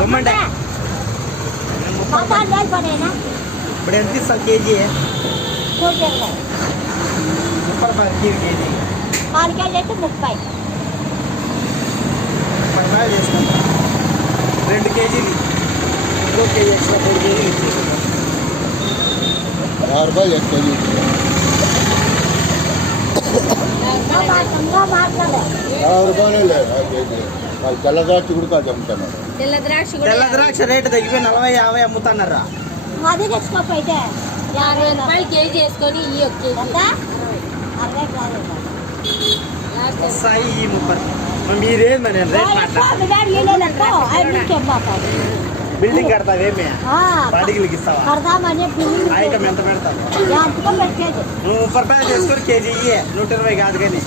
గమ్మండి ఇప్పుడు ఎంత ఇస్తాం కేజీ 30 రూపాయలు కేజీ 4 కేజీ అయితే 30 రూపాయలు చేసుకుంటాం 2 కేజీలు ఇంకో కేజీ ఎక్స్ట్రా 3 కేజీలు ఇచ్చేస్తాం 6 రూపాయలు కేజీ తెల్ల ద్రాక్ష కూడా అమ్ముతున్నారు. తెల్ల ద్రాక్ష రేటు తగ్గిపోయి 40-50 అమ్ముతున్నారా? అది తెచ్చుకోకపోతే 50 రూపాయలు కేజీ వేసుకొని ఈ ఒక కేజీ వస్తాయి ఈ 30. మీరేం మరి రేట్ బిల్డింగ్ కడతావేమే బాడీకి ఇస్తావా? ఐటమ్ ఎంత పెడతావు? నువ్వు 30 రూపాయలు చేసుకొని కేజీ 120 కాదు కానీ